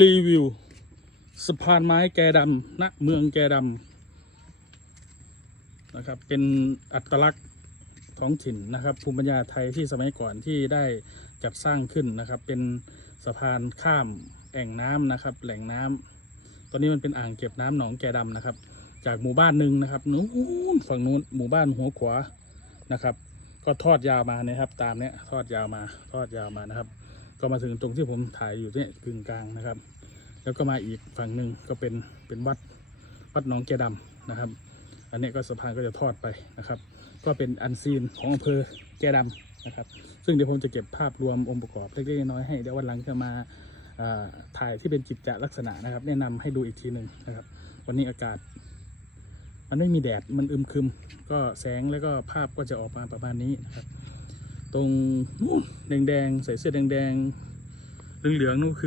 รีวิวสะพานไม้แกดำณเมืองแกดำนะครับ เป็นอัตลักษณ์ท้องถิ่นนะครับ ภูมิปัญญาไทยที่สมัยก่อนที่ได้จัดสร้างขึ้นนะครับ เป็นสะพานข้ามแอ่งน้ำนะครับ แหล่งน้ำตอนนี้มันเป็นอ่างเก็บน้ำหนองแกดำนะครับ จากหมู่บ้านหนึ่งนะครับนู้นฝั่งนู้นหมู่บ้านหัวขวานะครับ ก็ทอดยาวมานะครับ ตามเนี้ยทอดยาวมาทอดยาวมานะครับ ก็มาถึงตรงที่ผมถ่ายอยู่เนี่ยกึ่งกลางนะครับ แล้วก็มาอีกฝั่งหนึ่งก็เป็นเป็นวัดวัดหนองแกดำนะครับ อันนี้ก็สะพานก็จะทอดไปนะครับ ก็เป็นอันซีนของอำเภอแกดำนะครับ ซึ่งเดี๋ยวผมจะเก็บภาพรวมองค์ประกอบเล็กๆน้อยๆให้เดี๋ยววันหลังจะมาถ่ายที่เป็นกิตจจลักษณะนะครับ แนะนำให้ดูอีกทีหนึ่งนะครับ วันนี้อากาศ มันไม่มีแดดมันอึมครึม ก็แสงแล้วก็ภาพก็จะออกมาประมาณนี้นะครับ ตรงแดงๆใส่เสื้อแดงๆเหลืองๆนั่นคือ